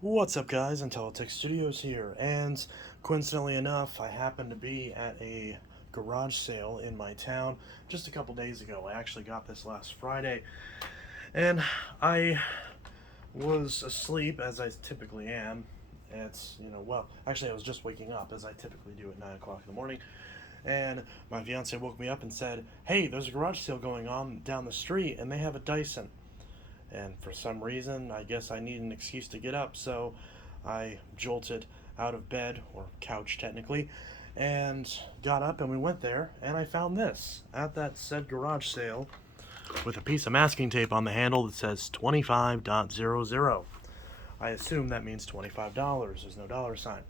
What's up, guys? Intellitech Studios here, and coincidentally enough, I happened to be at a garage sale in my town just a couple days ago. I actually got this last Friday, and I was asleep, as I typically am. Actually, I was just waking up, as I typically do at 9 o'clock in the morning, and my fiance woke me up and said, "Hey, there's a garage sale going on down the street, and they have a Dyson." And for some reason, I guess I need an excuse to get up, so I jolted out of bed, or couch technically, and got up and we went there, and I found this at that said garage sale with a piece of masking tape on the handle that says 25.00. I assume that means $25. There's no dollar sign.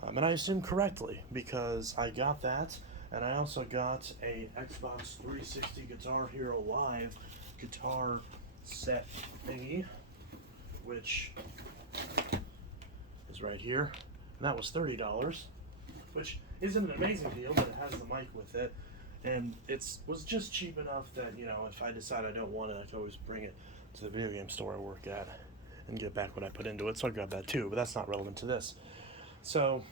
And I assumed correctly because I got that, and I also got a Xbox 360 Guitar Hero Live guitar set thingy, which is right here. And that was $30, which isn't an amazing deal, but it has the mic with it. And it was just cheap enough that, if I decide I don't want it, I can always bring it to the video game store I work at and get back what I put into it. So I grabbed that too, but that's not relevant to this. So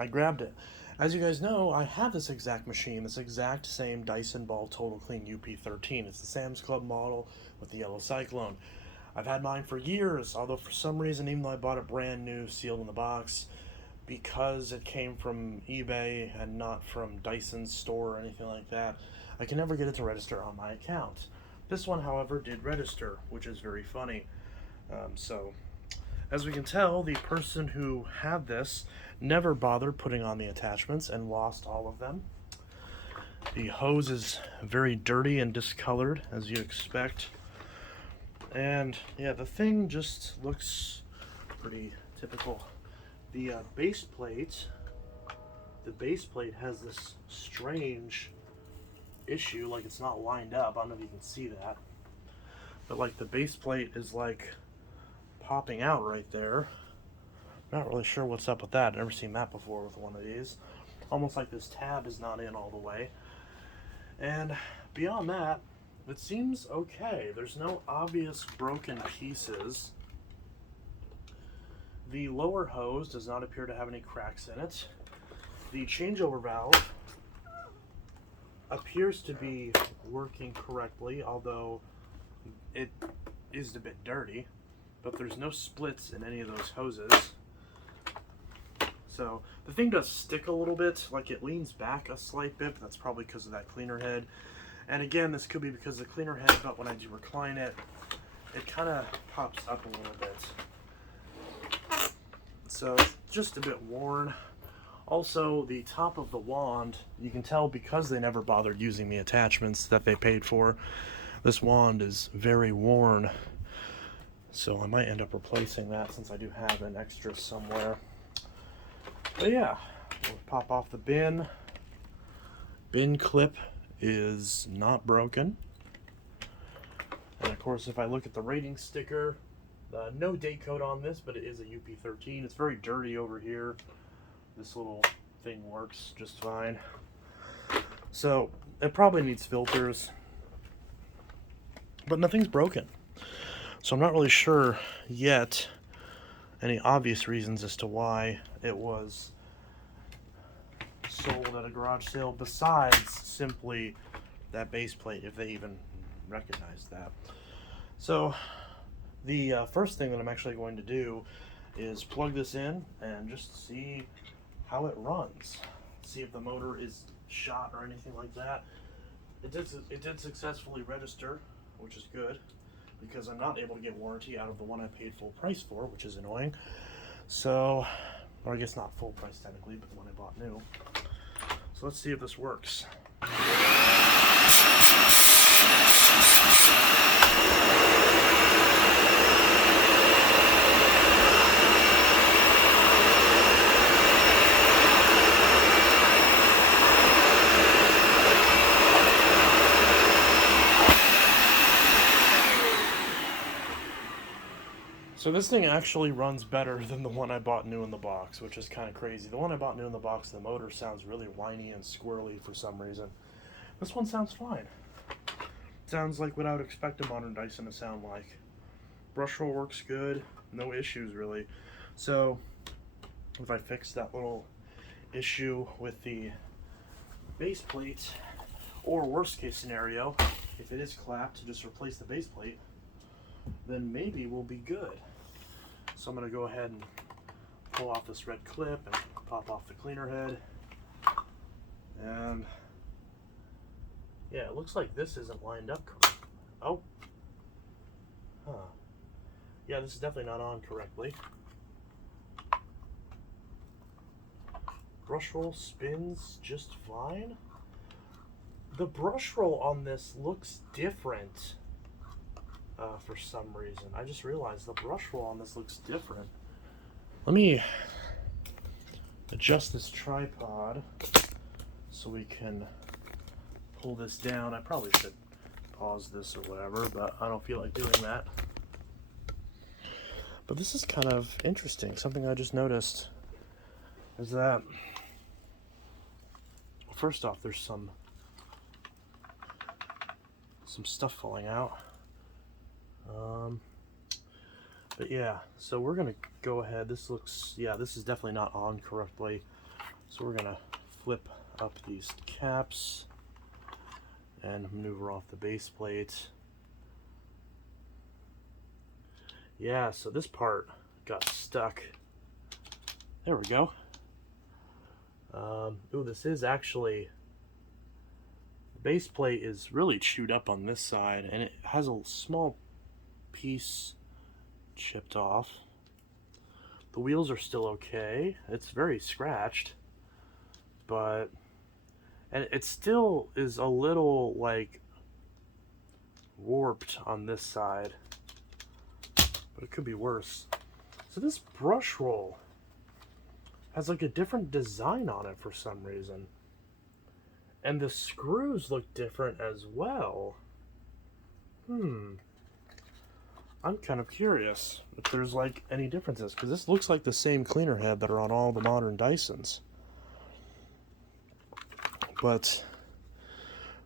I grabbed it. As you guys know, I have this exact machine, this exact same Dyson Ball Total Clean UP13. It's the Sam's Club model with the yellow cyclone. I've had mine for years, although for some reason, even though I bought it brand new, sealed in the box, because it came from eBay and not from Dyson's store or anything like that, I can never get it to register on my account. This one, however, did register, which is very funny. As we can tell, the person who had this never bothered putting on the attachments and lost all of them. The hose is very dirty and discolored, as you'd expect. And yeah, the thing just looks pretty typical. The base plate has this strange issue, like it's not lined up. I don't know if you can see that, but like the base plate is like popping out right there. Not really sure what's up with that. I've never seen that before with one of these. Almost like this tab is not in all the way. And beyond that, it seems okay. There's no obvious broken pieces. The lower hose does not appear to have any cracks in it. The changeover valve appears to be working correctly, although it is a bit dirty. But there's no splits in any of those hoses. So the thing does stick a little bit, like it leans back a slight bit, but that's probably because of that cleaner head. And again, this could be because of the cleaner head, but when I do recline it, it kind of pops up a little bit. So it's just a bit worn. Also, the top of the wand, you can tell because they never bothered using the attachments that they paid for, this wand is very worn. So I might end up replacing that since I do have an extra somewhere. But yeah, we'll pop off the bin. Bin clip is not broken. And of course, if I look at the rating sticker, no date code on this, but it is a UP13. It's very dirty over here. This little thing works just fine. So it probably needs filters, but nothing's broken. So I'm not really sure yet any obvious reasons as to why it was sold at a garage sale besides simply that base plate, if they even recognize that. So the first thing that I'm actually going to do is plug this in and just see how it runs. See if the motor is shot or anything like that. It did successfully register, which is good, because I'm not able to get warranty out of the one I paid full price for, which is annoying. So, or I guess not full price technically, but the one I bought new. So let's see if this works. So this thing actually runs better than the one I bought new in the box, which is kind of crazy. The one I bought new in the box, the motor sounds really whiny and squirrely for some reason. This one sounds fine. Sounds like what I would expect a modern Dyson to sound like. brush roll works good, no issues really. So if I fix that little issue with the base plate, or worst case scenario, if it is clapped, to just replace the base plate, then maybe we'll be good. So I'm going to go ahead and pull off this red clip and pop off the cleaner head. And yeah, it looks like this isn't lined up correctly. Oh. Huh. Yeah, this is definitely not on correctly. Brush roll spins just fine. The brush roll on this looks different for some reason. I just realized the brush roll on this looks different. Let me adjust this tripod so we can pull this down. I probably should pause this or whatever, but I don't feel like doing that. But this is kind of interesting. Something I just noticed is that, first off, there's some stuff falling out. But yeah, so we're gonna go ahead. This looks, yeah, this is definitely not on correctly. So we're gonna flip up these caps and maneuver off the base plate. Yeah, so this part got stuck. There we go. Ooh, this is actually, the base plate is really chewed up on this side, and it has a small piece chipped off. The wheels are still okay. It's very scratched, but, and it still is a little like warped on this side, but it could be worse. So this brush roll has like a different design on it for some reason, and the screws look different as well. I'm kind of curious if there's like any differences, because this looks like the same cleaner head that are on all the modern Dysons. But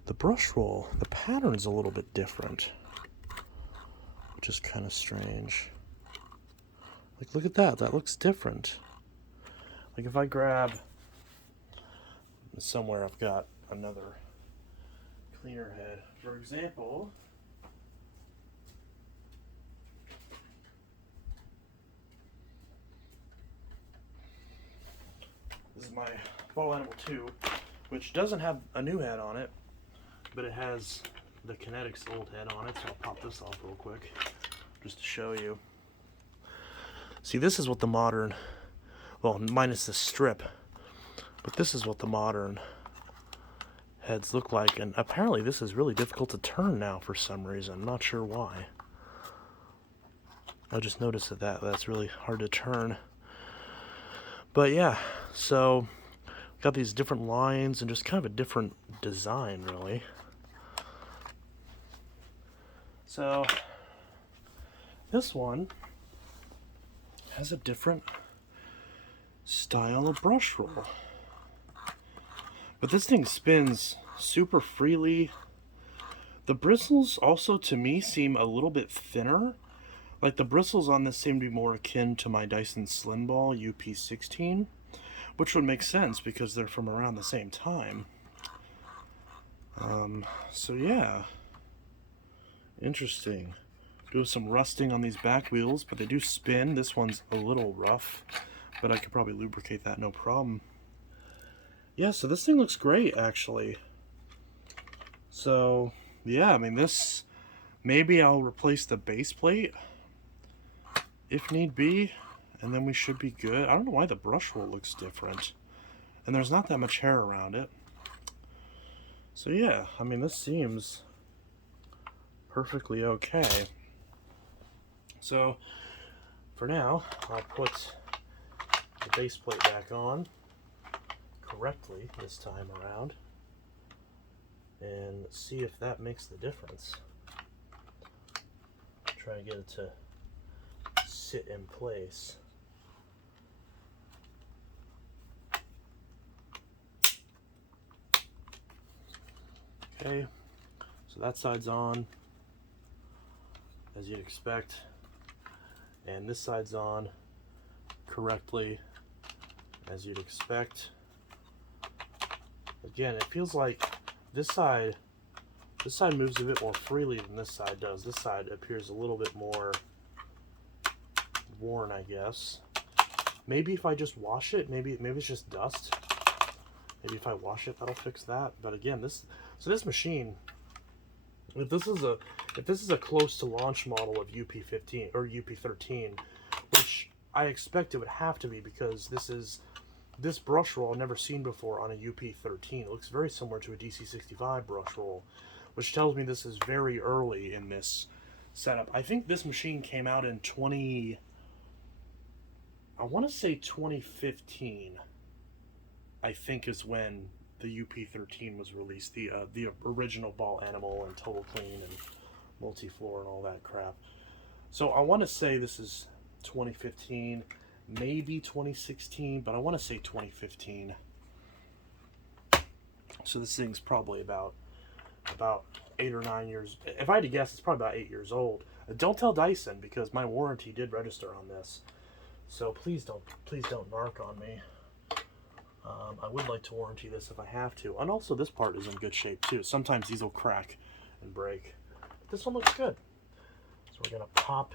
the brush roll, the pattern's a little bit different, which is kind of strange. Like, look at that, that looks different. Like if I grab, somewhere I've got another cleaner head, for example, this is my Bottle Animal 2, which doesn't have a new head on it, but it has the Kinetics old head on it, so I'll pop this off real quick, just to show you. See, this is what the modern, well, minus the strip, but this is what the modern heads look like, and apparently this is really difficult to turn now for some reason. I'm not sure why. I just noticed that's really hard to turn. But yeah, so got these different lines and just kind of a different design, really. So this one has a different style of brush roll, but this thing spins super freely. The bristles also, to me, seem a little bit thinner. Like the bristles on this seem to be more akin to my Dyson Slim Ball UP13, which would make sense because they're from around the same time. So yeah, interesting. Do some rusting on these back wheels, but they do spin. This one's a little rough, but I could probably lubricate that no problem. Yeah, so this thing looks great, actually. So yeah, I mean, this, maybe I'll replace the base plate if need be, and then we should be good. I don't know why the brush roll looks different, and there's not that much hair around it. So yeah, I mean, this seems perfectly okay. So for now, I'll put the base plate back on correctly this time around and see if that makes the difference. Try and get it to sit in place. Okay, so that side's on, as you'd expect. and this side's on correctly, as you'd expect. Again, it feels like this side moves a bit more freely than this side does. This side appears a little bit more worn, I guess. Maybe if I just wash it, maybe it's just dust. Maybe if I wash it, that'll fix that. But again, this machine, if this is a close to launch model of UP15 or UP13, which I expect it would have to be, because this brush roll I've never seen before on a UP13. It looks very similar to a DC65 brush roll, which tells me this is very early in this setup. I think this machine came out in I want to say 2015, I think, is when the UP13 was released, the original ball animal and total clean and multi-floor and all that crap. So I want to say this is 2015, maybe 2016, but I want to say 2015. So this thing's probably about 8 or 9 years. If I had to guess, it's probably about 8 years old. Don't tell Dyson, because my warranty did register on this. So please don't narc on me. I would like to warranty this if I have to. And also, this part is in good shape too. Sometimes these will crack and break. This one looks good. So we're gonna pop.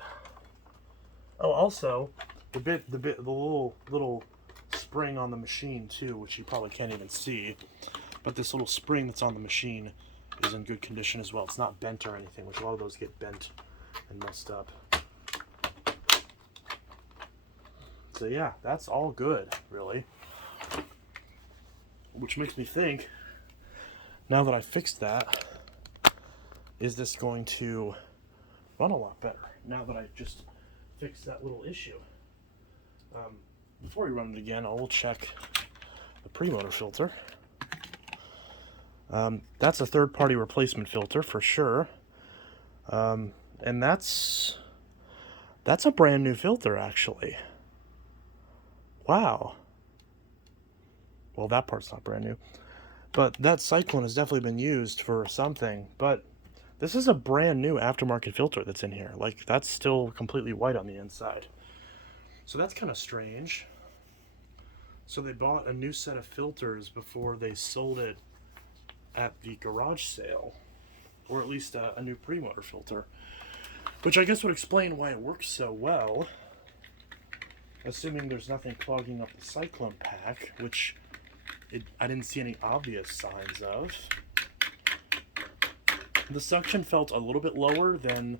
Oh, also the little spring on the machine too, which you probably can't even see. But this little spring that's on the machine is in good condition as well. It's not bent or anything, which a lot of those get bent and messed up. So yeah, that's all good, really. Which makes me think, now that I fixed that, is this going to run a lot better now that I just fixed that little issue? Before we run it again, I will check the pre-motor filter. That's a third-party replacement filter for sure, and that's a brand new filter, actually. Wow. Well, that part's not brand new, but that cyclone has definitely been used for something. But this is a brand new aftermarket filter that's in here. Like, that's still completely white on the inside, so that's kind of strange. So they bought a new set of filters before they sold it at the garage sale, or at least a new pre-motor filter, which I guess would explain why it works so well, assuming there's nothing clogging up the cyclone pack, which I didn't see any obvious signs of. The suction felt a little bit lower than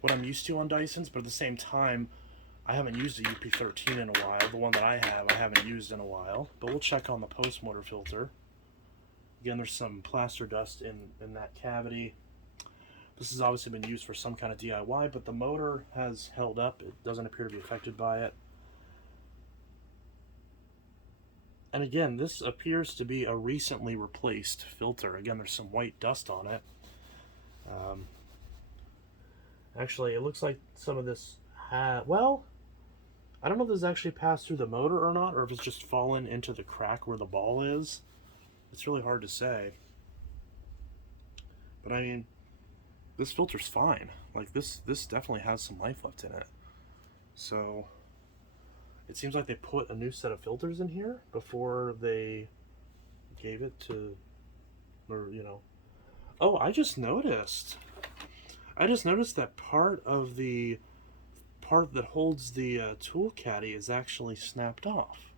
what I'm used to on Dysons, but at the same time, I haven't used a UP13 in a while. The one that I haven't used in a while. But we'll check on the post-motor filter. Again, there's some plaster dust in that cavity. This has obviously been used for some kind of DIY, but the motor has held up. It doesn't appear to be affected by it. And again, this appears to be a recently replaced filter. Again, there's some white dust on it. Actually, it looks like some of this well, I don't know if this actually passed through the motor or not, or if it's just fallen into the crack where the ball is. It's really hard to say. But I mean, this filter's fine. Like, this definitely has some life left in it. So it seems like they put a new set of filters in here before they gave it to, or, you know. Oh, I just noticed that part that holds the tool caddy is actually snapped off,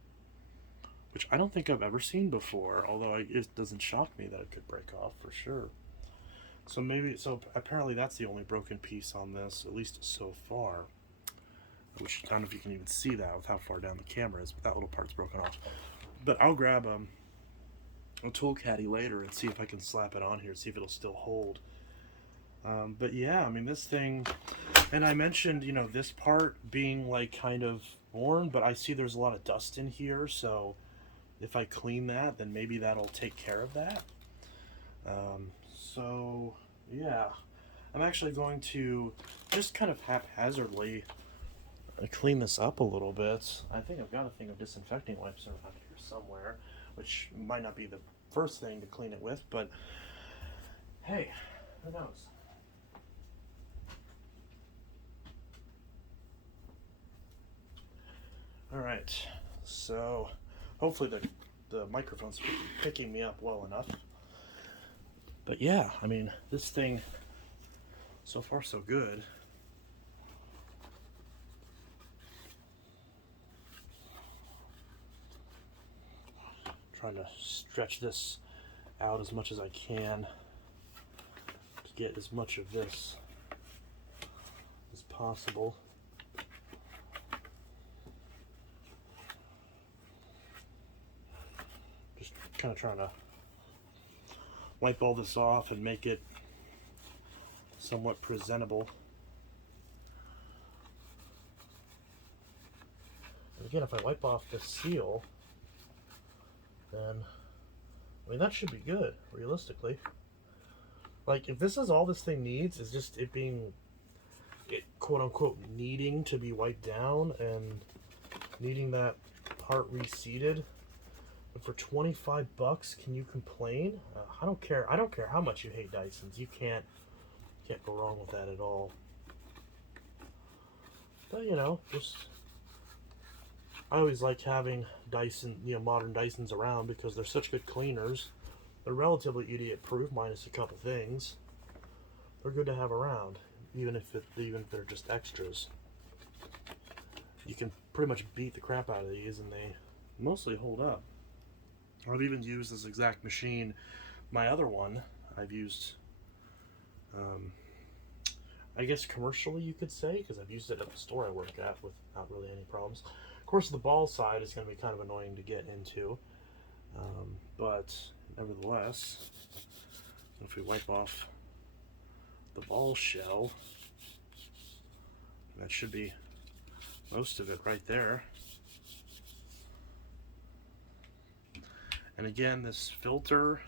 which I don't think I've ever seen before, although it doesn't shock me that it could break off for sure. So apparently that's the only broken piece on this, at least so far. Which, I don't know if you can even see that with how far down the camera is, but that little part's broken off. But I'll grab a tool caddy later and see if I can slap it on here, see if it'll still hold. But yeah, I mean, this thing, and I mentioned, you know, this part being like kind of worn, but I see there's a lot of dust in here, so if I clean that, then maybe that'll take care of that. So yeah, I'm actually going to just kind of haphazardly clean this up a little bit. I think I've got a thing of disinfecting wipes around here somewhere, which might not be the first thing to clean it with, but hey, who knows? Alright, so hopefully the microphone's picking me up well enough. But yeah, I mean, this thing, so far so good. Trying to stretch this out as much as I can to get as much of this as possible. Just kind of trying to wipe all this off and make it somewhat presentable. And again, if I wipe off the seal, then I mean that should be good, realistically. Like, if this is all this thing needs, is just it being, quote unquote, needing to be wiped down and needing that part reseated. But for 25 bucks, can you complain? I don't care. I don't care how much you hate Dysons. You can't go wrong with that at all. But you know, just I always like having Dyson, modern Dysons around because they're such good cleaners. They're relatively idiot-proof, minus a couple things. They're good to have around, even if they're just extras. You can pretty much beat the crap out of these, and they mostly hold up. I've even used this exact machine. My other one, I've used, I guess commercially you could say, because I've used it at the store I work at without really any problems. Of course, the ball side is going to be kind of annoying to get into, but nevertheless, if we wipe off the ball shell, that should be most of it right there. And again, this filter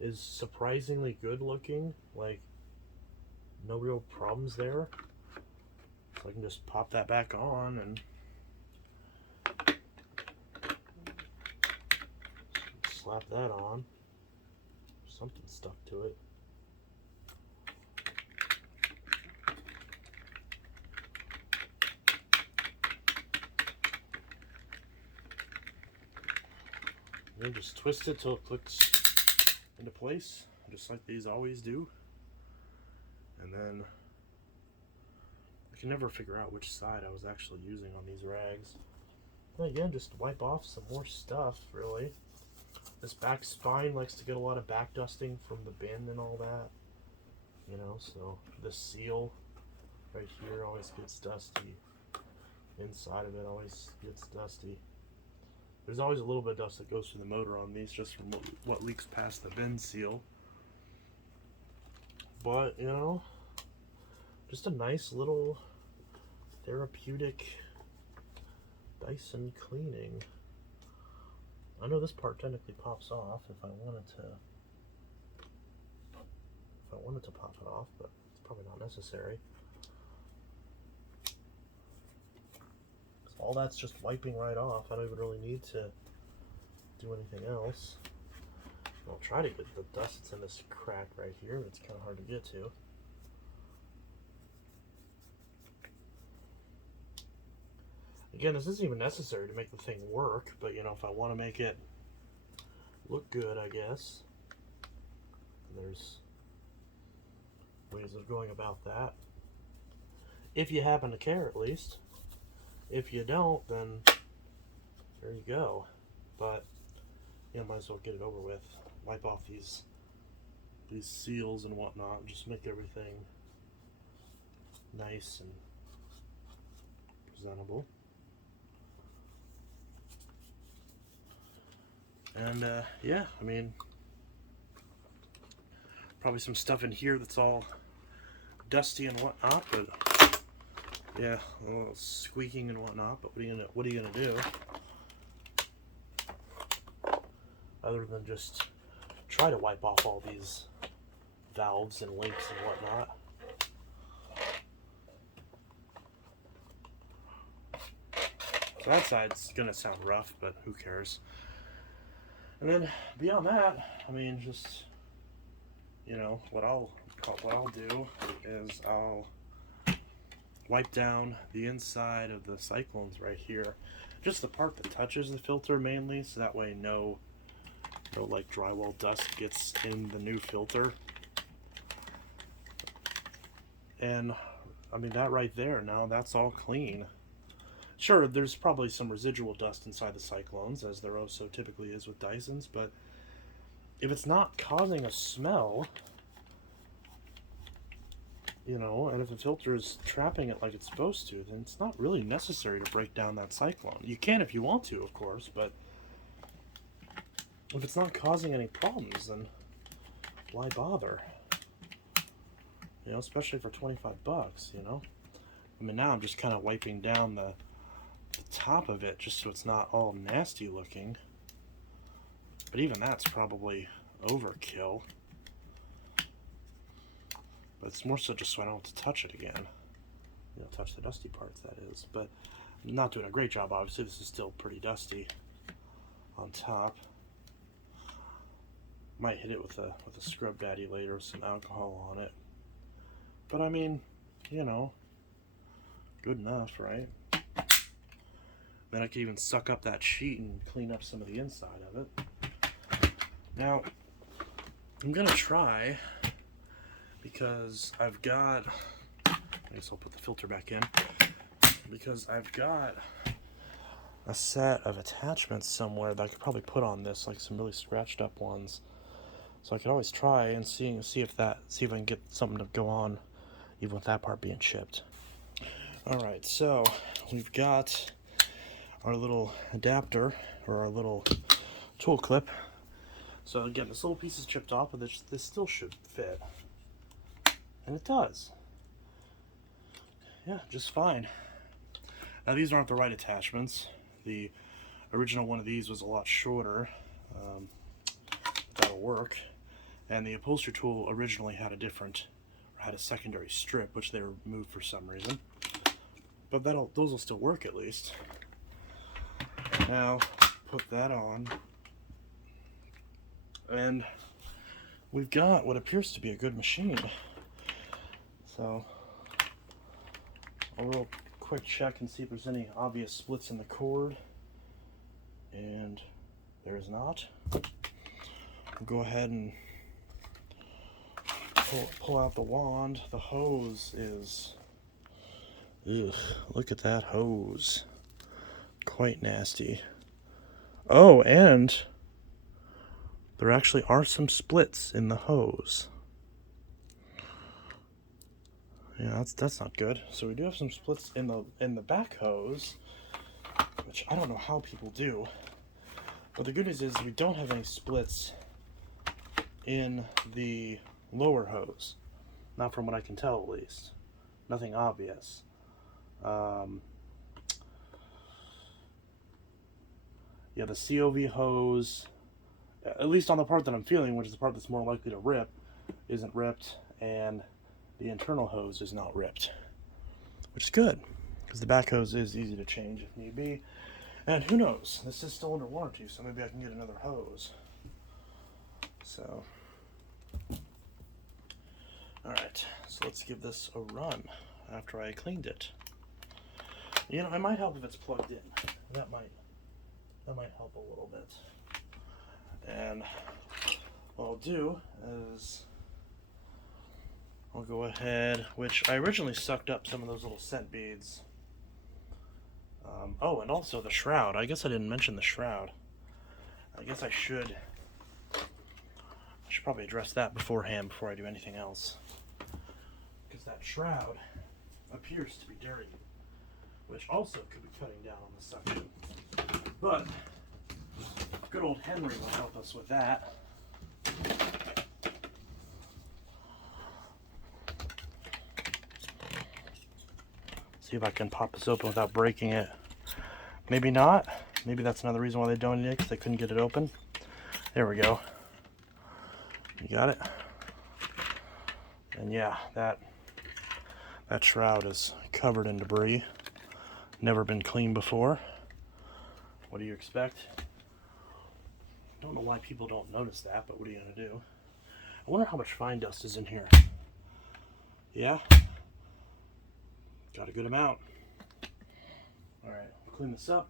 is surprisingly good looking, like no real problems there. So I can just pop that back on and slap that on. Something stuck to it. And then just twist it till it clicks into place, just like these always do. And then I can never figure out which side I was actually using on these rags. And again, just wipe off some more stuff, really. This back spine likes to get a lot of back dusting from the bin and all that. You know, so this seal right here always gets dusty. Inside of it always gets dusty. There's always a little bit of dust that goes through the motor on these just from what leaks past the bin seal. But, you know, just a nice little therapeutic Dyson cleaning. I know this part technically pops off if I wanted to pop it off, but it's probably not necessary. All that's just wiping right off. I don't even really need to do anything else. I'll try to get the dust that's in this crack right here, but it's kind of hard to get to. Again, this isn't even necessary to make the thing work, but you know, if I want to make it look good, I guess, there's ways of going about that. If you happen to care, at least. If you don't, then there you go. But yeah, might as well get it over with. Wipe off these seals and whatnot. Just make everything nice and presentable. And yeah, I mean, probably some stuff in here that's all dusty and whatnot, but yeah, a little squeaking and whatnot. But what are you gonna do? Other than just try to wipe off all these valves and links and whatnot. So that side's gonna sound rough, but who cares? And then beyond that, I mean, just, you know, what I'll do is I'll wipe down the inside of the cyclones right here. just the part that touches the filter mainly, so that way no like drywall dust gets in the new filter. And I mean, that right there, now that's all clean. Sure, there's probably some residual dust inside the cyclones, as there also typically is with Dysons, but if it's not causing a smell, you know, and if the filter is trapping it like it's supposed to, then it's not really necessary to break down that cyclone. You can if you want to, of course, but if it's not causing any problems, then why bother? You know, especially for 25 bucks, you know? I mean, now I'm just kind of wiping down the top of it just so it's not all nasty looking. But even that's probably overkill. But it's more so just so I don't have to touch it again. You know, touch the dusty parts, that is. But I'm not doing a great job, obviously. This is still pretty dusty on top. Might hit it with a scrub daddy later with some alcohol on it. But I mean, you know, good enough, right? Then I can even suck up that sheet and clean up some of the inside of it. Now, I'm gonna try, because I've got, I guess I'll put the filter back in, because I've got a set of attachments somewhere that I could probably put on this, like some really scratched up ones. So I could always try and see if I can get something to go on even with that part being chipped. Alright, so we've got our little adapter, or our little tool clip. So again, this little piece is chipped off, but this still should fit. And it does. Yeah, just fine. Now these aren't the right attachments. The original one of these was a lot shorter. That'll work. And the upholstery tool originally had a secondary strip, which they removed for some reason. But those will still work at least. Now, put that on. And we've got what appears to be a good machine. So, a little quick check and see if there's any obvious splits in the cord. And there is not. We'll go ahead and pull out the wand. The hose is, ugh, look at that hose. Quite nasty. Oh, and there actually are some splits in the hose. Yeah, that's not good. So we do have some splits in the back hose, which I don't know how people do. But the good news is we don't have any splits in the lower hose. Not from what I can tell, at least. Nothing obvious. Yeah, the COV hose, at least on the part that I'm feeling, which is the part that's more likely to rip, isn't ripped, and the internal hose is not ripped, which is good, because the back hose is easy to change if need be. And who knows, this is still under warranty, so maybe I can get another hose. So, alright, so let's give this a run after I cleaned it. You know, it might help if it's plugged in. That might help a little bit. And what I'll do is I'll go ahead, which I originally sucked up some of those little scent beads. Oh, and also the shroud. I guess I didn't mention the shroud. I guess I should probably address that beforehand before I do anything else. Because that shroud appears to be dirty, which also could be cutting down on the suction. But good old Henry will help us with that. See if I can pop this open without breaking it. Maybe not. Maybe that's another reason why they donated it, because they couldn't get it open. There we go. You got it? And yeah, that shroud is covered in debris. Never been cleaned before. What do you expect? I don't know why people don't notice that, but what are you gonna do? I wonder how much fine dust is in here. Yeah? Got a good amount. Alright, we'll clean this up,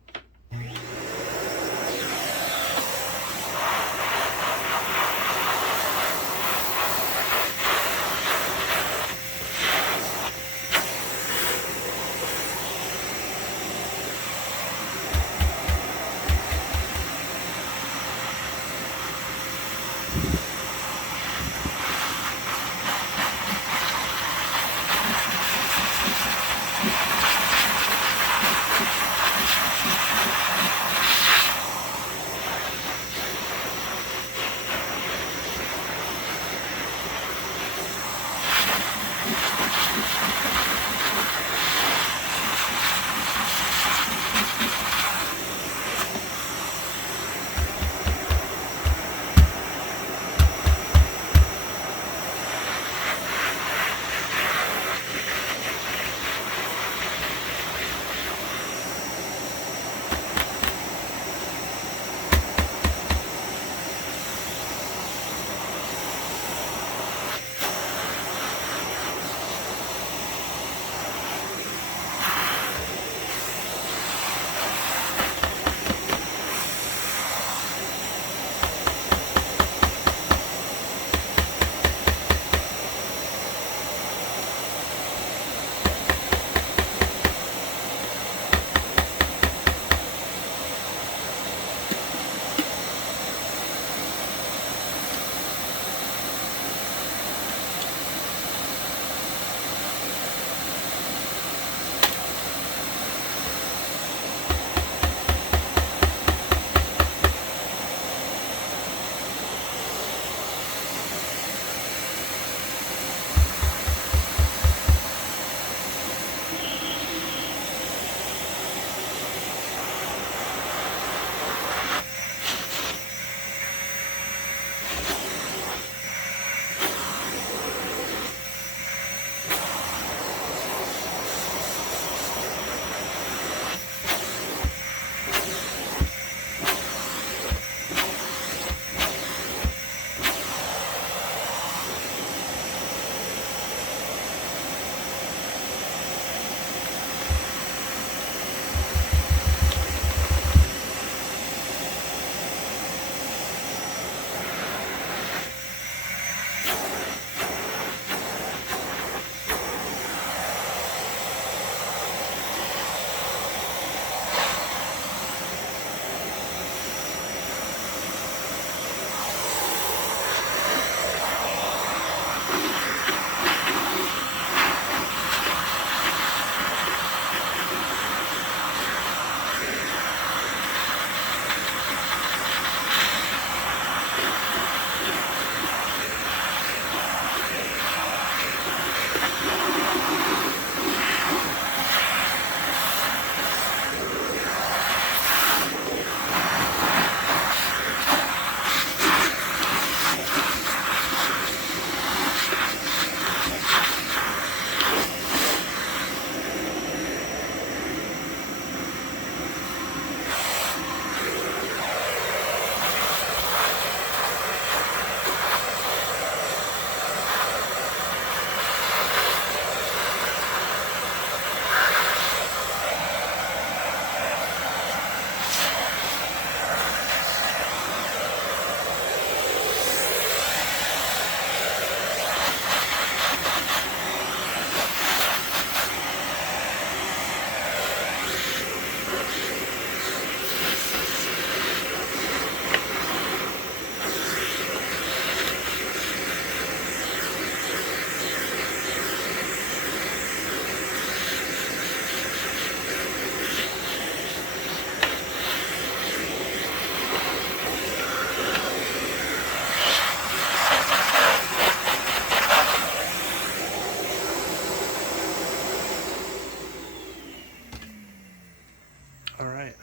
Alright.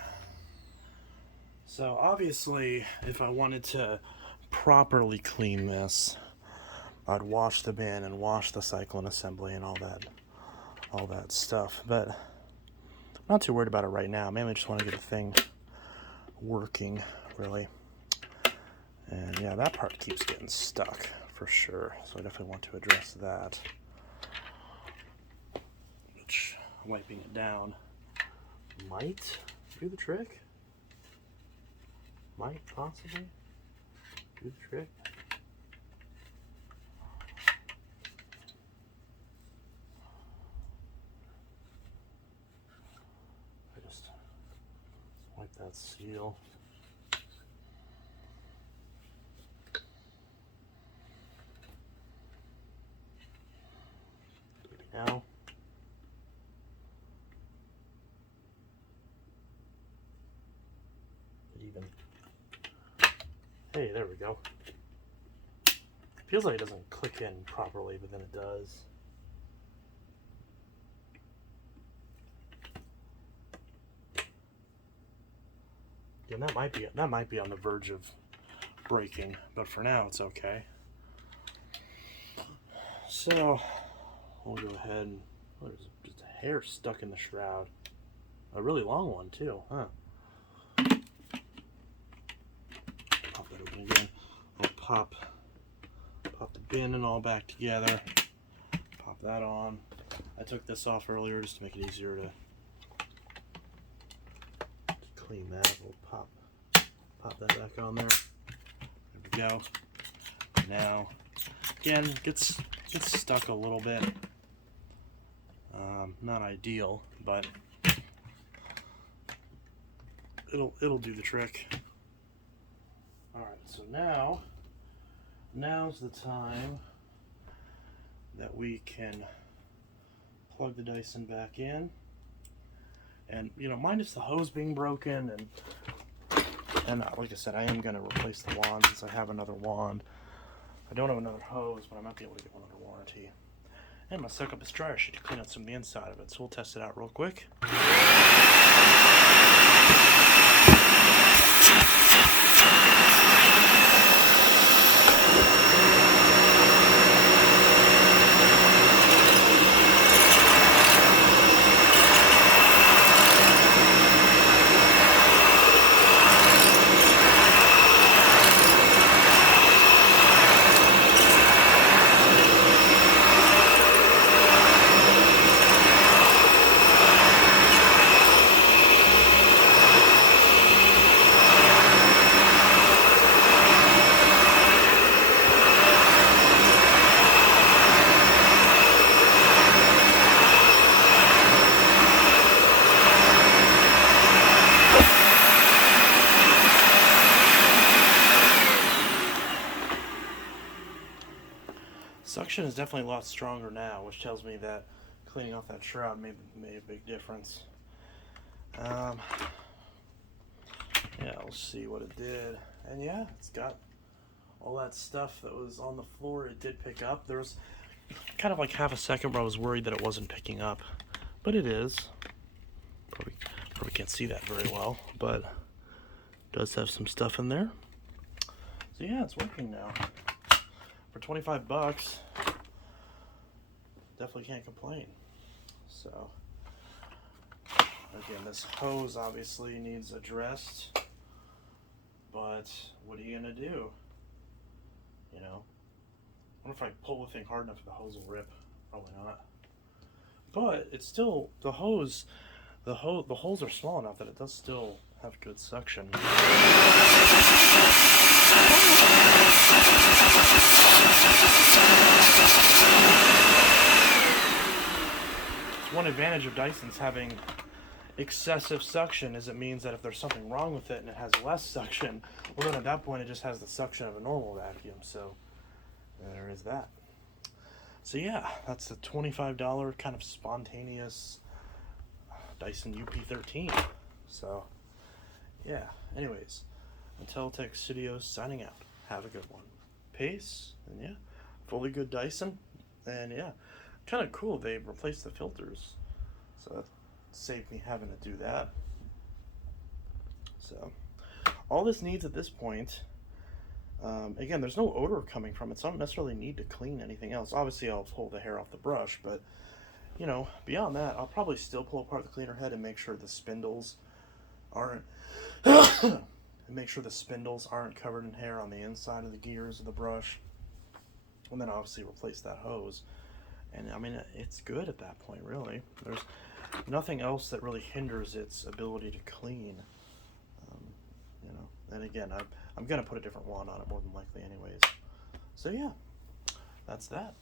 So obviously, if I wanted to properly clean this, I'd wash the bin and wash the cyclone assembly and all that stuff. But I'm not too worried about it right now. Mainly just want to get the thing working, really. And yeah, that part keeps getting stuck for sure. So I definitely want to address that. Which, wiping it down might do the trick. Might possibly do the trick. I just wipe that seal. Maybe now. Even. Hey, there we go. Feels like it doesn't click in properly, but then it does. And that might be on the verge of breaking, but for now it's okay. So we'll go ahead and there's just a hair stuck in the shroud. A really long one too, huh? Pop that open again. I'll pop the bin and all back together. Pop that on. I took this off earlier just to make it easier to clean that. We'll pop that back on there. There we go. Now, again, gets stuck a little bit. Not ideal, but it'll do the trick. All right, so now's the time that we can plug the Dyson back in. And minus the hose being broken, and like I said, I am going to replace the wand since I have another wand. I don't have another hose, but I might be able to get one under warranty. And my suck up this dryer sheet to clean out some of the inside of it, so we'll test it out real quick. Suction is definitely a lot stronger now, which tells me that cleaning off that shroud made a big difference. Yeah, we'll see what it did. And yeah, it's got all that stuff that was on the floor. It did pick up. There was kind of like half a second where I was worried that it wasn't picking up, but it is. Probably can't see that very well, but it does have some stuff in there. So yeah, it's working now. For 25 bucks, definitely can't complain. So again, this hose obviously needs addressed, but what are you gonna do? I wonder if I pull the thing hard enough the hose will rip. Probably not. But it's still the holes are small enough that it does still have good suction. One advantage of Dyson's having excessive suction is it means that if there's something wrong with it and it has less suction, well then at that point it just has the suction of a normal vacuum. So there is that. So yeah, that's the $25 kind of spontaneous Dyson UP13. So yeah, anyways, Intellitech Studios signing out. Have a good one. Peace. And yeah, fully good Dyson. And yeah, kind of cool they replaced the filters, so that saved me having to do that. So all this needs at this point, again, there's no odor coming from it, so I don't necessarily need to clean anything else. Obviously, I'll pull the hair off the brush, but beyond that, I'll probably still pull apart the cleaner head and make sure the spindles aren't covered in hair on the inside of the gears of the brush, and then obviously replace that hose. And I mean, it's good at that point, really. There's nothing else that really hinders its ability to clean. And again, I'm gonna put a different wand on it more than likely, anyways. So yeah, that's that.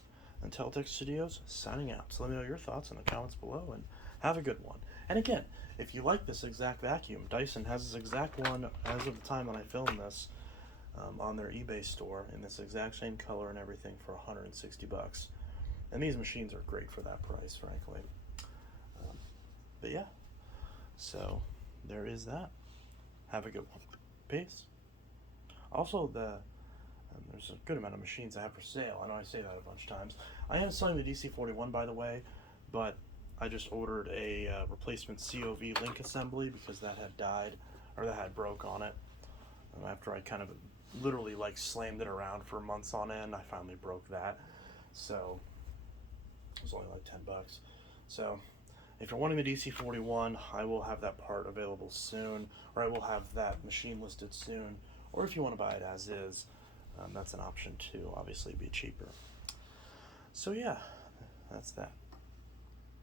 Intellitech Studios signing out. So let me know your thoughts in the comments below, and have a good one. And again, if you like this exact vacuum, Dyson has this exact one as of the time when I filmed this on their eBay store in this exact same color and everything for $160. And these machines are great for that price, frankly. But yeah, so there is that. Have a good one. Peace. Also, there's a good amount of machines I have for sale. I know I say that a bunch of times. I am selling the DC41, by the way, but I just ordered a replacement COV link assembly because that had died, or that had broke on it. After I kind of literally like slammed it around for months on end, I finally broke that. So it was only like $10. So if you're wanting the DC41, I will have that part available soon, or I will have that machine listed soon. Or if you want to buy it as is, that's an option too. Obviously, be cheaper. So yeah, that's that.